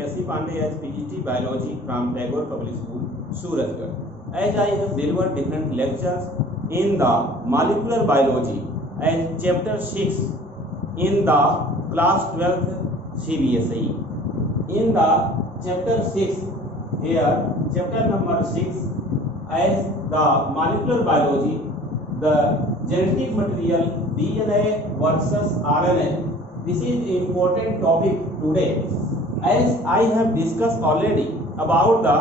K.C. Pandey as PGT Biology from Tagore Public School, Surajgarh. As I have delivered different lectures in the molecular biology as chapter 6 in the class 12th CBSE. In the chapter 6, here chapter number 6 as the molecular biology, the genetic material DNA versus RNA. This is important topic today, as I have discussed already about the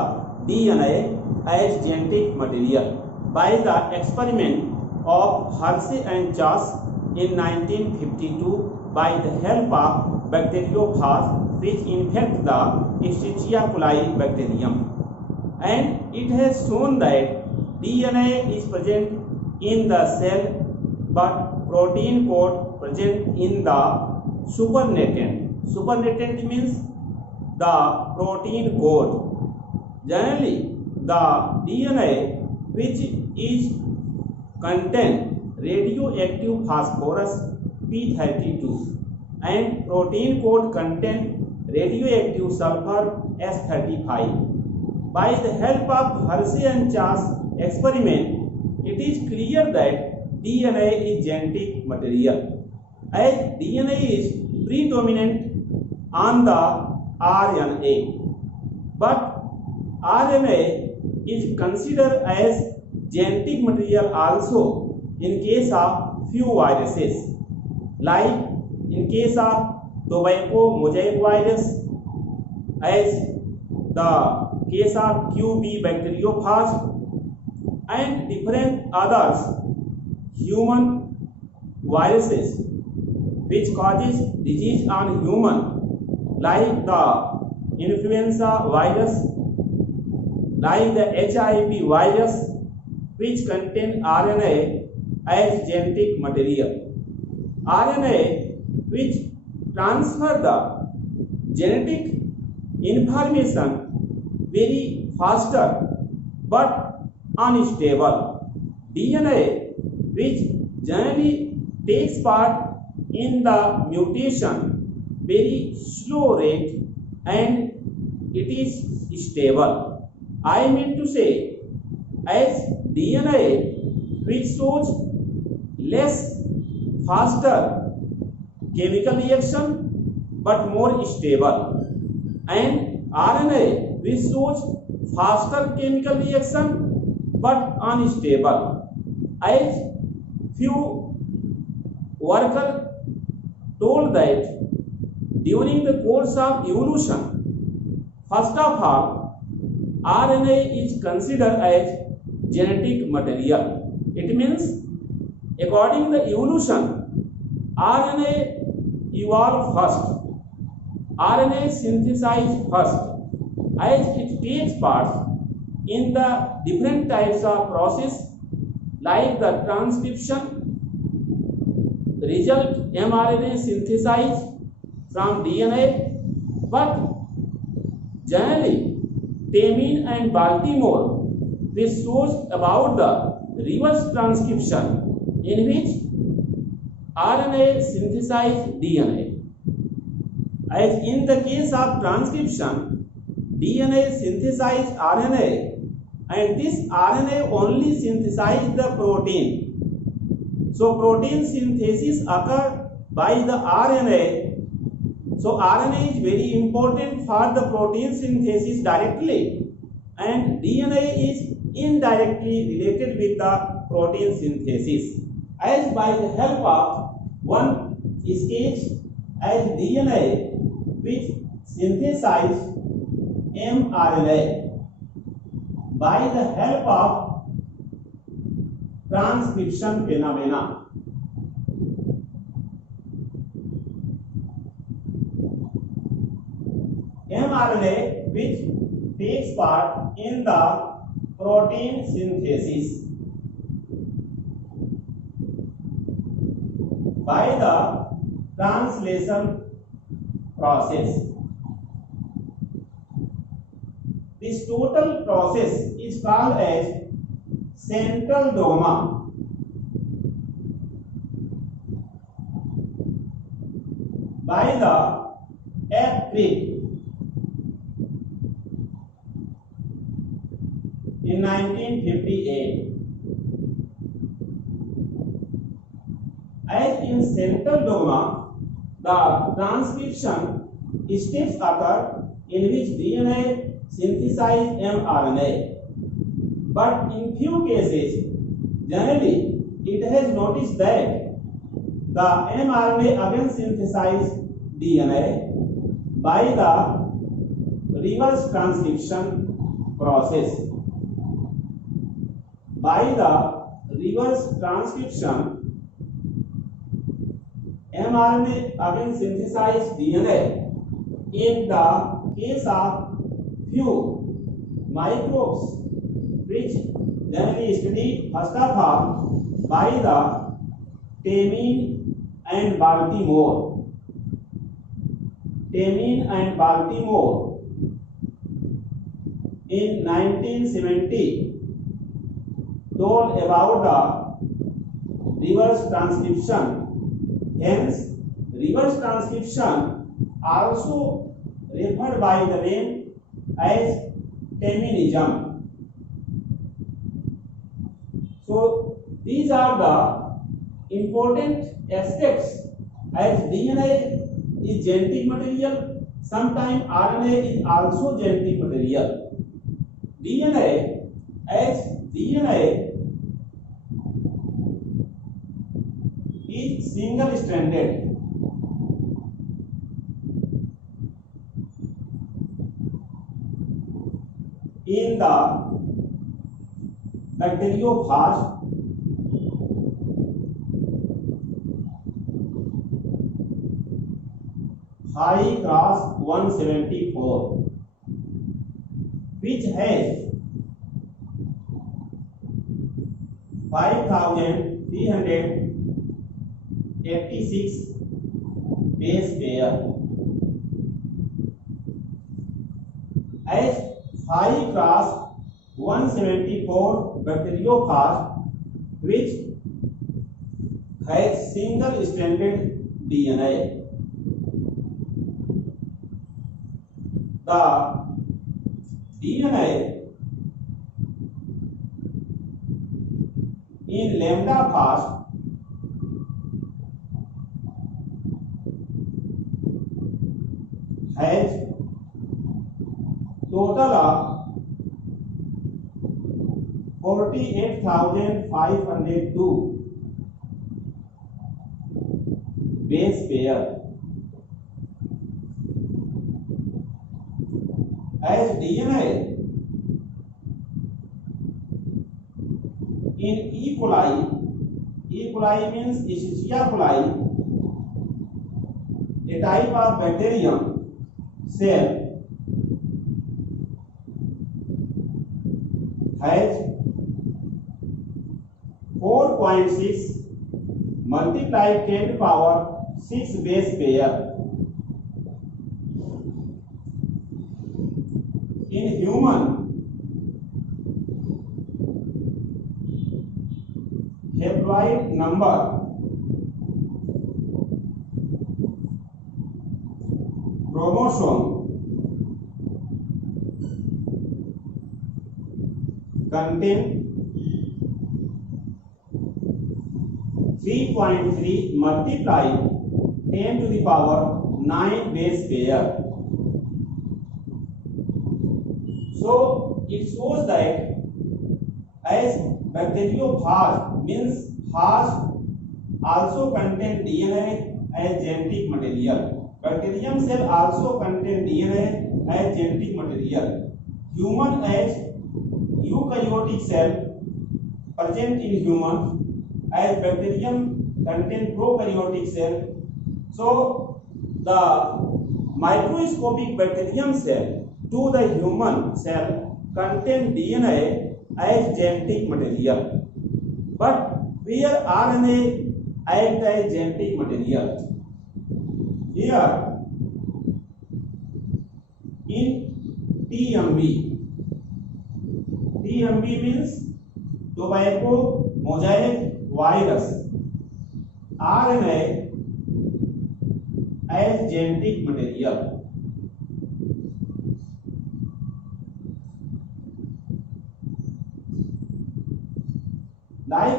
DNA as genetic material by the experiment of Hershey and Chase in 1952 by the help of bacteriophage which infect the Escherichia coli bacterium, and it has shown that DNA is present in the cell but protein code present in the supernatant. Supernatant means the protein code. Generally, the DNA which is contain radioactive phosphorus P32 and protein code contain radioactive sulfur S35. By the help of Hershey and Chase experiment, it is clear that DNA is genetic material, as DNA is predominant on the RNA, but RNA is considered as genetic material also in case of few viruses, like in case of tobacco mosaic virus, as the case of QB bacteriophage, and different others human viruses which causes disease on human, like the influenza virus, like the HIV virus, which contain RNA as genetic material. RNA which transfer the genetic information very faster but unstable. DNA which generally takes part in the mutation very slow rate and it is stable. I mean to say, as DNA which shows less faster chemical reaction but more stable, and RNA which shows faster chemical reaction but unstable, as few workers told that during the course of evolution, first of all, RNA is considered as genetic material. It means, according to the evolution, RNA evolved first, RNA synthesized first, as it takes part in the different types of process like the transcription, result mRNA synthesized from DNA, but generally Tamine and Baltimore which shows about the reverse transcription in which RNA synthesized DNA. As in the case of transcription, DNA synthesized RNA, and this RNA only synthesizes the protein. So protein synthesis occurs by the RNA. So RNA is very important for the protein synthesis directly, and DNA is indirectly related with the protein synthesis, as by the help of one sketch as DNA which synthesizes mRNA by the help of transcription phenomena. mRNA which takes part in the protein synthesis by the translation process. This total process is called as central dogma. By the F3 1958. As in central dogma, the transcription steps occur in which DNA synthesize mRNA. But in few cases, generally, it has noticed that the mRNA again synthesize DNA by the reverse transcription process. By the reverse transcription, mRNA again synthesize DNA. In the case of few microbes, which generally studied first of all by the Tamine and Baltimore. Tamine and Baltimore in 1970 told about the reverse transcription. Hence, reverse transcription also referred by the name as Taminism. So, these are the important aspects. As DNA is genetic material, sometimes RNA is also genetic material. DNA is single stranded. In the bacteriophage, high class 174, which has 5386 base pair. As 5 class 174 bacteriophage, which has single stranded DNA. The DNA in lambda-phage has total of 48,502 base pair. As DNA in E. coli means Escherichia coli, a type of bacterium cell, has 4.6 multiplied 10 to the power 6 base pair. In human, haploid number chromosome contain 3.3 multiplied 10 to the power 9 base pair. So it shows that as bacteriophage means phage also contain DNA as genetic material. Bacterium cell also contain DNA as genetic material. Human as eukaryotic cell present in human, as bacterium contain prokaryotic cell. So the microscopic bacterium cell to the human cell contain DNA as genetic material, but where RNA act as genetic material. Here in TMV means tobacco mosaic virus, RNA as genetic material.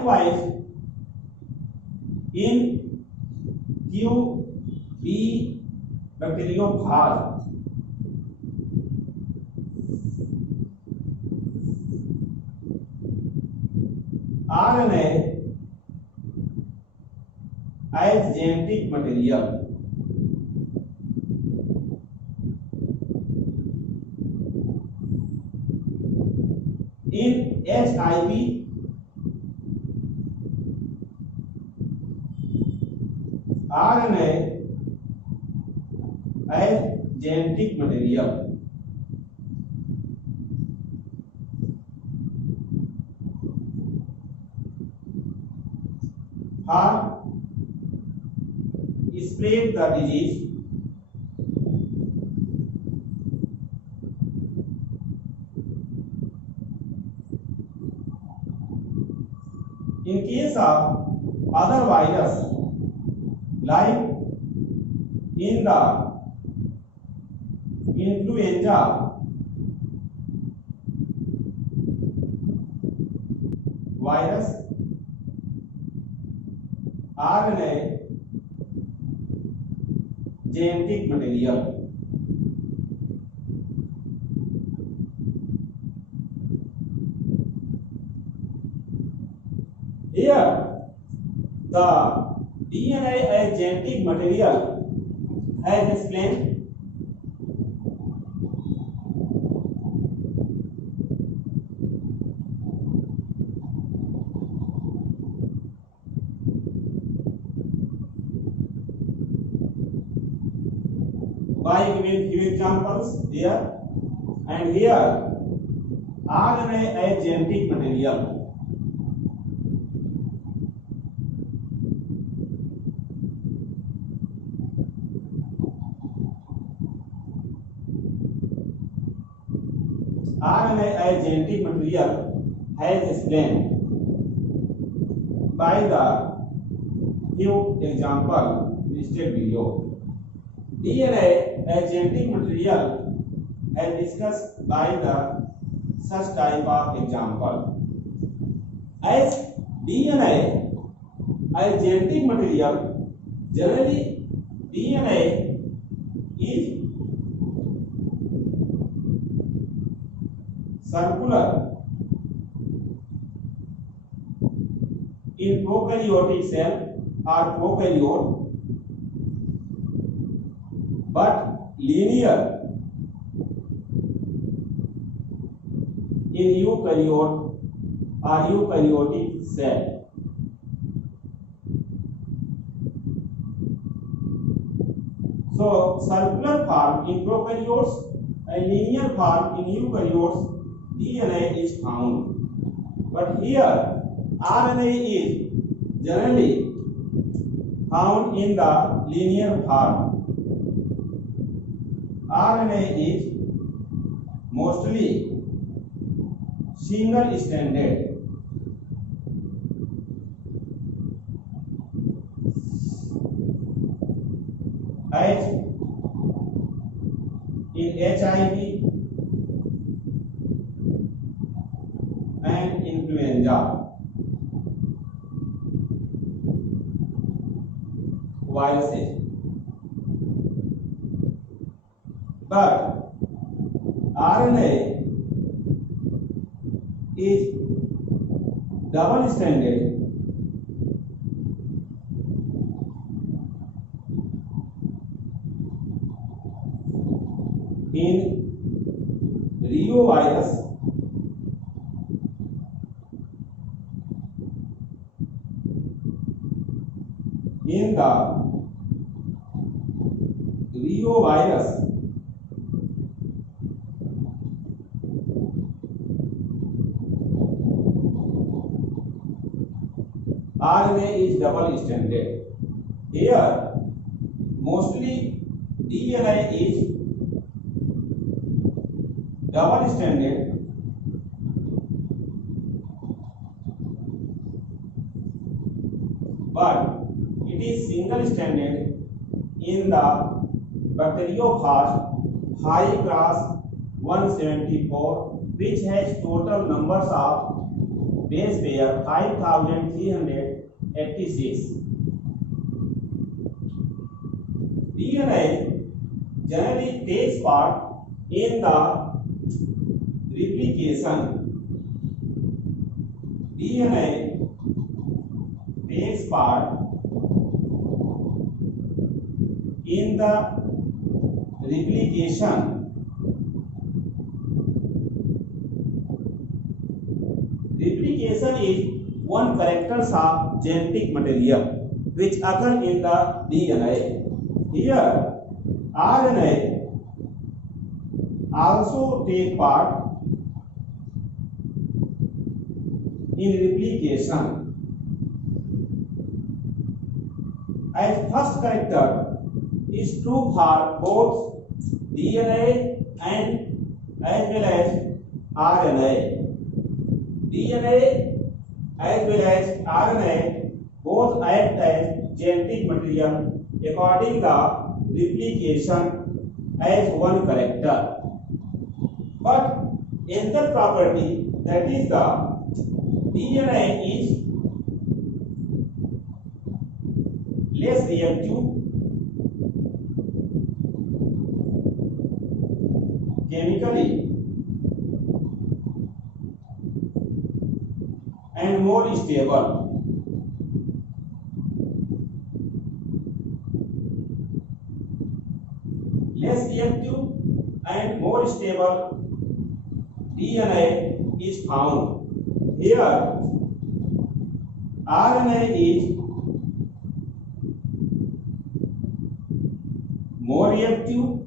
Likewise, in QB bacteriophage, RNA as genetic material. In HIV, RNA as genetic material. For spread the disease, in case of other virus, like in the influenza virus, RNA genetic material. Here, the DNA as genetic material as explained. By giving few examples here and here, RNA as genetic material. RNA as genetic material as explained by the few example listed below. DNA as genetic material as discussed by the such type of example. As DNA as genetic material, generally DNA is circular in prokaryotic cell or prokaryote, but linear in eukaryote or eukaryotic cell. So, circular form in prokaryotes and linear form in eukaryotes, DNA is found. But here, RNA is generally found in the linear form. RNA is mostly single-stranded. As in HIV and influenza viruses. But RNA is double-stranded in reovirus in the reovirus RNA is double-stranded. Here, mostly DNA is double-stranded but it is single-stranded in the bacteriophage high class 174, which has total numbers of base pair 5386. DNA generally takes part in the replication. DNA takes part in the replication. Replication is one characters of genetic material which occur in the DNA. Here, RNA also take part in replication. As first character is true for both DNA and as well as RNA. DNA as well as RNA both act as genetic material according to replication as one character. But another property, that is the DNA is less reactive chemically and more stable. Less reactive and more stable DNA is found. Here, RNA is more reactive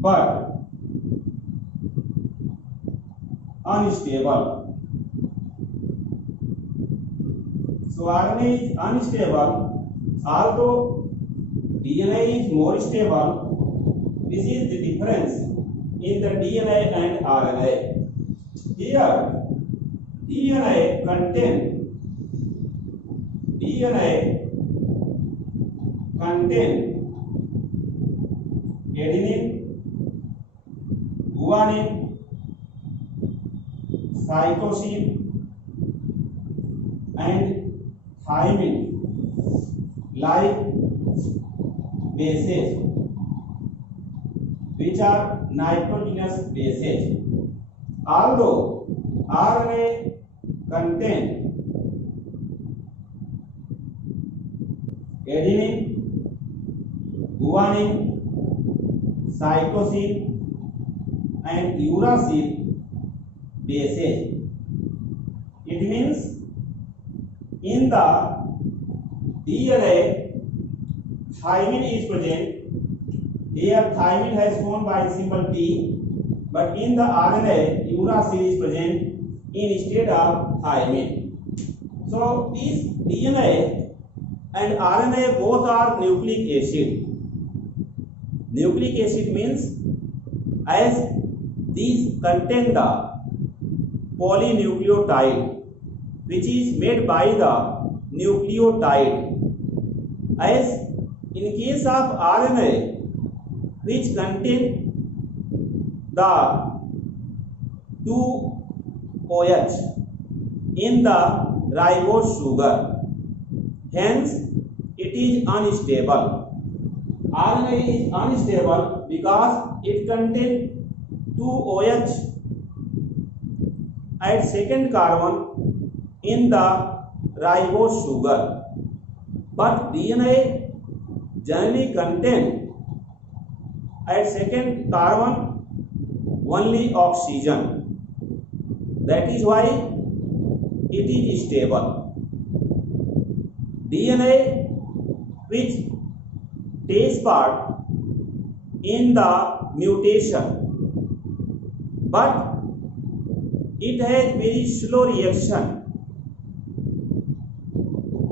but unstable. So RNA is unstable, although DNA is more stable. This is the difference in the DNA and RNA. Here, DNA contain adenine, guanine, cytosine and thymine like bases which are nitrogenous bases. Although RNA contain adenine, guanine, cytosine and uracil bases. It means in the DNA thymine is present. Here thymine has shown by symbol T, but in the RNA uracil is present instead of thymine. So this DNA and RNA both are nucleic acid. Nucleic acid means as these contain the polynucleotide which is made by the nucleotide. As in case of RNA which contain the 2OH in the ribose sugar, hence it is unstable. RNA is unstable because it contains 2OH at second carbon in the ribose sugar, but DNA generally contain at second carbon only oxygen. That is why it is stable. DNA which takes part in the mutation, but it has very slow reaction.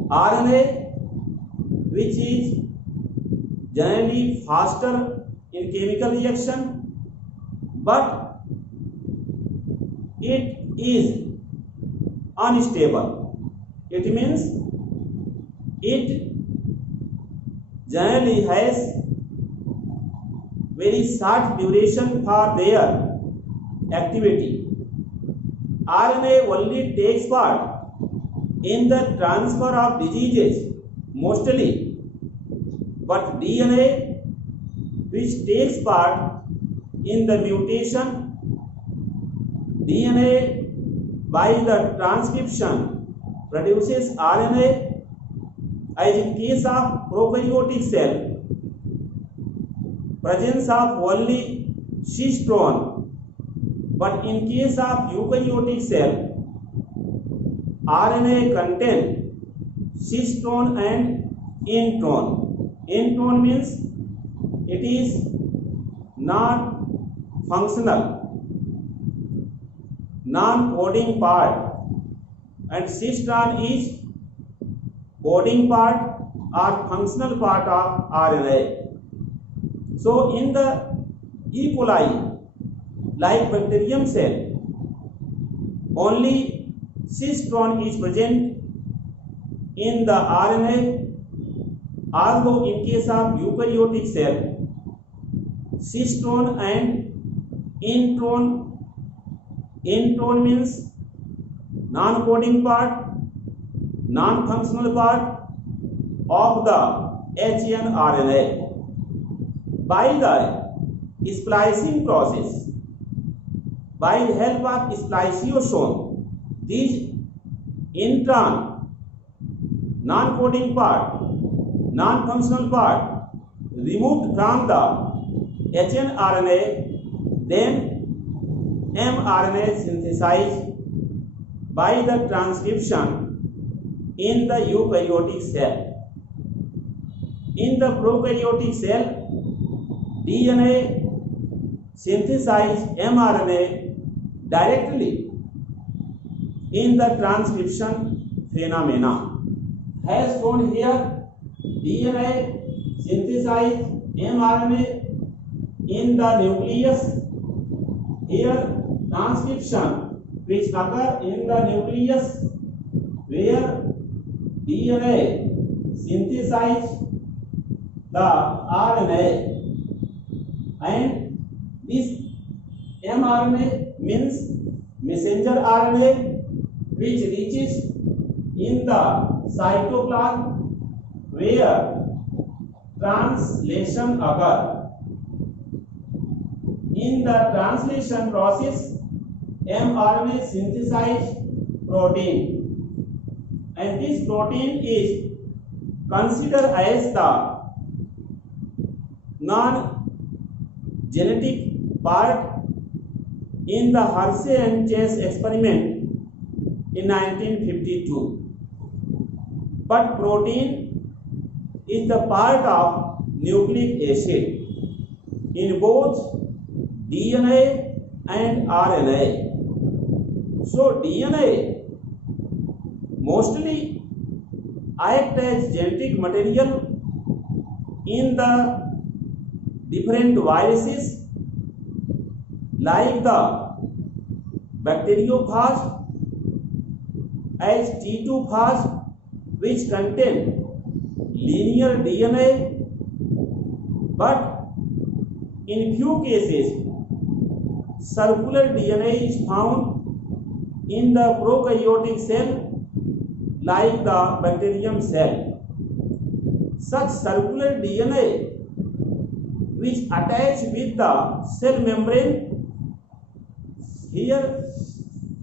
RNA which is generally faster in chemical reaction, but it is unstable. It means it generally has very short duration for their activity. RNA only takes part in the transfer of diseases mostly, but DNA, which takes part in the mutation, DNA by the transcription produces RNA, as in case of prokaryotic cell, presence of only cistone, but in case of eukaryotic cell, RNA contain cistone and intron. Intron means it is not functional, non-coding part, and cistone is coding part or functional part of RNA. So in the E. coli like bacterium cell, only cistone is present in the RNA, although in case of eukaryotic cell, cistone and intron means non-coding part, non-functional part of the hnRNA. By the splicing process, by the help of spliceosome, these intron, non-coding part, non-functional part, removed from the hnRNA, then mRNA synthesized by the transcription in the eukaryotic cell. In the prokaryotic cell, DNA synthesizes mRNA directly in the transcription phenomena. As shown here, DNA synthesizes mRNA in the nucleus. Here, transcription which occur in the nucleus, where DNA synthesizes the RNA, and this mRNA means messenger RNA, which reaches in the cytoplasm, where translation occurs. In the translation process, mRNA synthesizes protein, and this protein is considered as the non-genetic part in the Hershey and Chase experiment in 1952. But protein is the part of nucleic acid in both DNA and RNA. So DNA mostly act as genetic material in the different viruses like the bacteriophage, as T2phage, which contain linear DNA, but in few cases circular DNA is found in the prokaryotic cell like the bacterium cell. Such circular DNA which attach with the cell membrane, here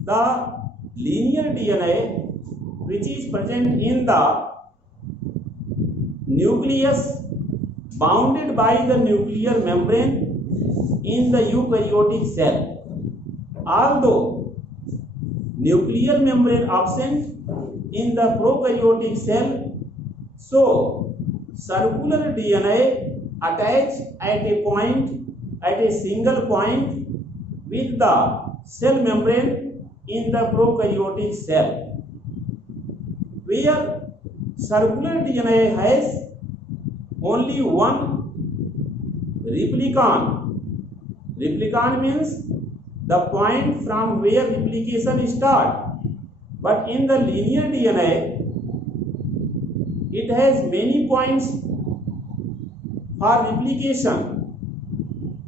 the linear DNA which is present in the nucleus bounded by the nuclear membrane in the eukaryotic cell. Although nuclear membrane absent in the prokaryotic cell, so circular DNA attach at a single point with the cell membrane in the prokaryotic cell, where circular DNA has only one replicon. Replicon means the point from where replication starts. But in the linear DNA, it has many points for replication,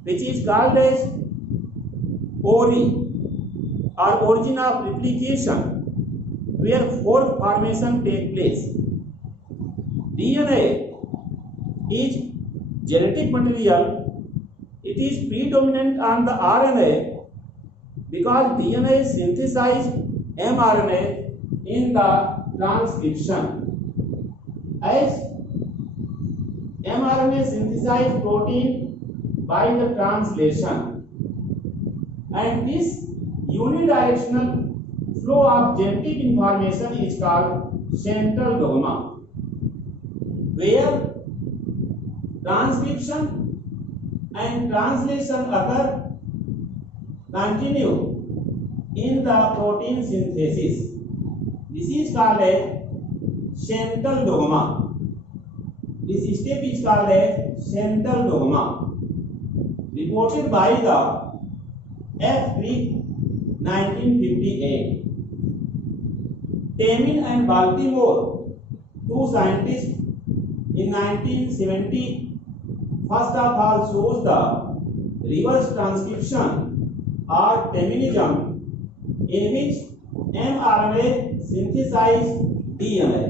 which is called as ori or origin of replication where fork formation take place. DNA is genetic material. It is predominant on the RNA because DNA synthesizes mRNA in the transcription. As mRNA synthesizes protein by the translation, and this unidirectional flow of genetic information is called central dogma, where transcription and translation occur continue in the protein synthesis. This is called a central dogma. This step is called a central dogma, reported by the F. Crick 1958. Temin and Baltimore, two scientists, in 1970 first of all shows the reverse transcription or Teminism, in which mRNA synthesizes DNA,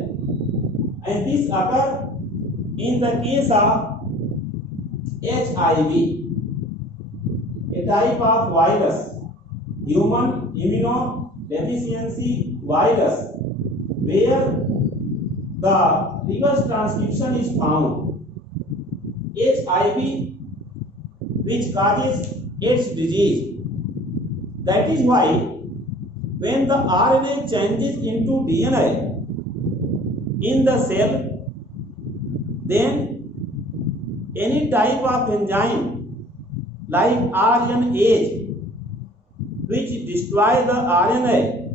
and this occurs in the case of HIV, a type of virus, human immunodeficiency virus, where the reverse transcription is found. HIV, which causes AIDS disease. That is why when the RNA changes into DNA in the cell, then any type of enzyme like RNase, which destroys the RNA,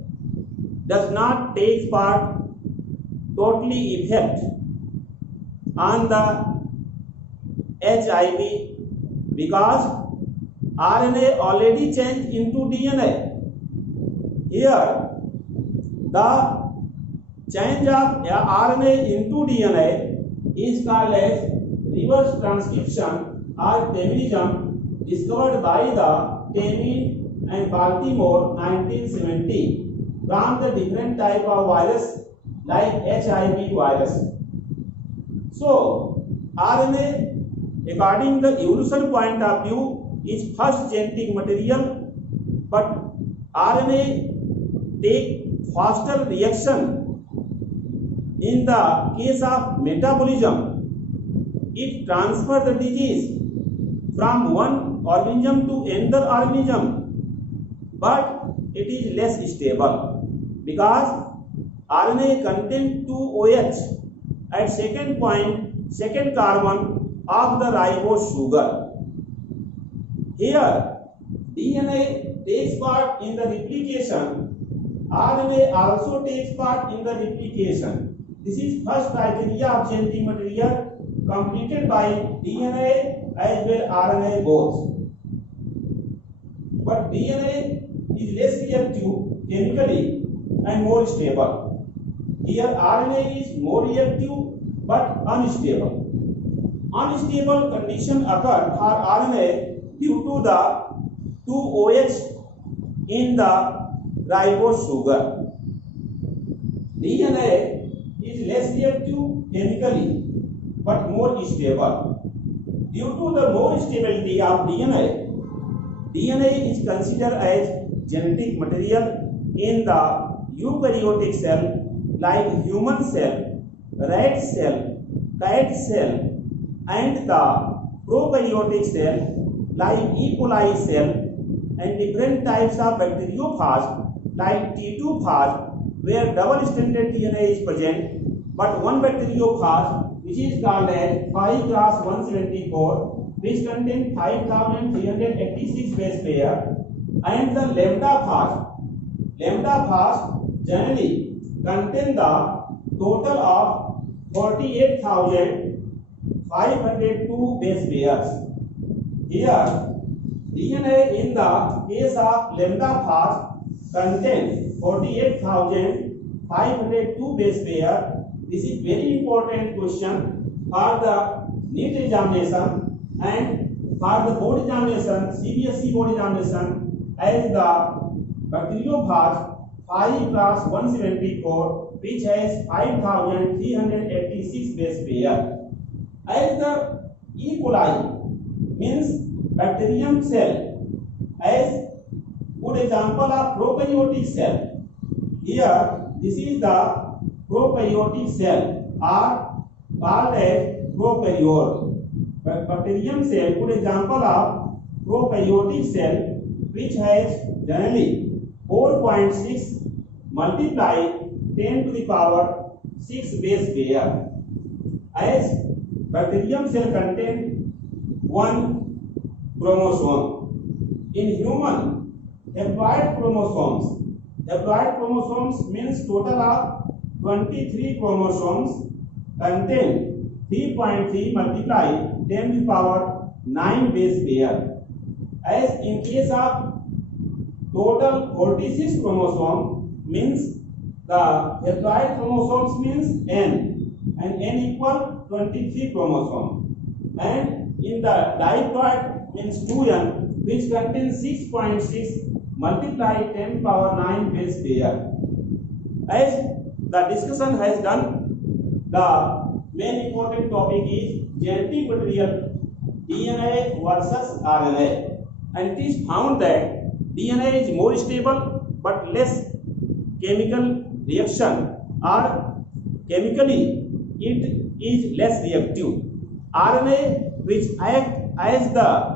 does not take part totally effect on the HIV because RNA already changed into DNA. Here, the change of RNA into DNA is called as reverse transcription or Teminism, discovered by the Temin and Baltimore 1970 from the different type of virus like HIV virus. So, RNA, according to the evolution point of view, is first genetic material, but RNA take faster reaction. In the case of metabolism, it transfers the disease from one organism to another organism, but it is less stable because RNA contains 2 OH at second point, second carbon of the ribose sugar. Here, DNA takes part in the replication. RNA also takes part in the replication. This is first criteria of genetic material completed by DNA as well RNA both. But DNA is less reactive chemically and more stable. Here RNA is more reactive but unstable. Unstable condition occur for RNA due to the 2 OH in the ribose sugar. DNA is less reactive chemically but more stable. Due to the more stability of DNA, DNA is considered as genetic material in the eukaryotic cell like human cell, rat cell, cat cell, and the prokaryotic cell like E. coli cell, and different types of bacteriophage like T2-phage, where double-stranded DNA is present, but one bacteriophage which is called as 5x174, which contains 5386 base pair, and the lambda phage generally contain the total of 48,502 base pairs. Here, DNA in the case of lambda phage contains 48,502 base pair. This is very important question for the NEET examination and for the board examination, CBSE board examination, as the bacteriophage 5 class 174 which has 5386 base pair. As the E. coli means bacterium cell, as good example of prokaryotic cell. Here this is the prokaryotic cell are called as prokaryote. Bacterium cell, good example of prokaryotic cell which has generally 4.6 multiply 10 to the power 6 base pair. As bacterium cell contain one chromosome. In human, haploid chromosomes means total of 23 chromosomes contain 3.3 multiply 10 to the power 9 base pair. As in case of total 46 chromosome means the haploid chromosomes means n and n equal 23 chromosome, and in the diploid means 2n which contains 6.6 multiply 10 power 9 base pair. As the discussion has done, the main important topic is genetic material DNA versus RNA, and it is found that DNA is more stable but less chemical reaction, or chemically it is less reactive. RNA which act as the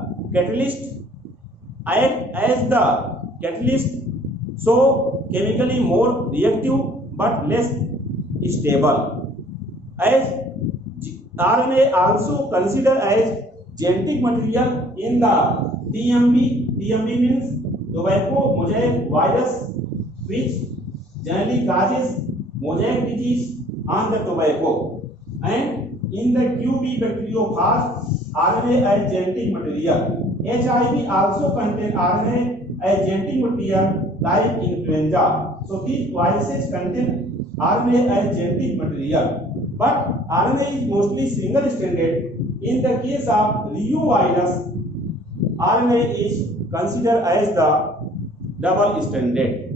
catalyst, so chemically more reactive but less stable. As RNA also considered as genetic material in the TMV. TMV means tobacco mosaic virus, which generally causes mosaic disease on the tobacco, and in the QB bacteriophage RNA as genetic material. HIV also contain RNA as genetic material like influenza. So these viruses contain RNA as genetic material, but RNA is mostly single stranded. In the case of Ryu virus, RNA is considered as the double stranded.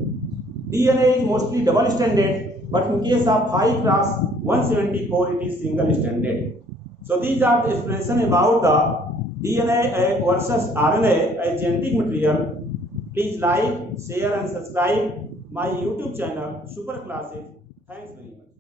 DNA is mostly double stranded, but in case of 5 class 174 it is single stranded. So these are the explanation about the DNA versus RNA as genetic material. Please like, share and subscribe my YouTube channel Super Classes. Thanks very much.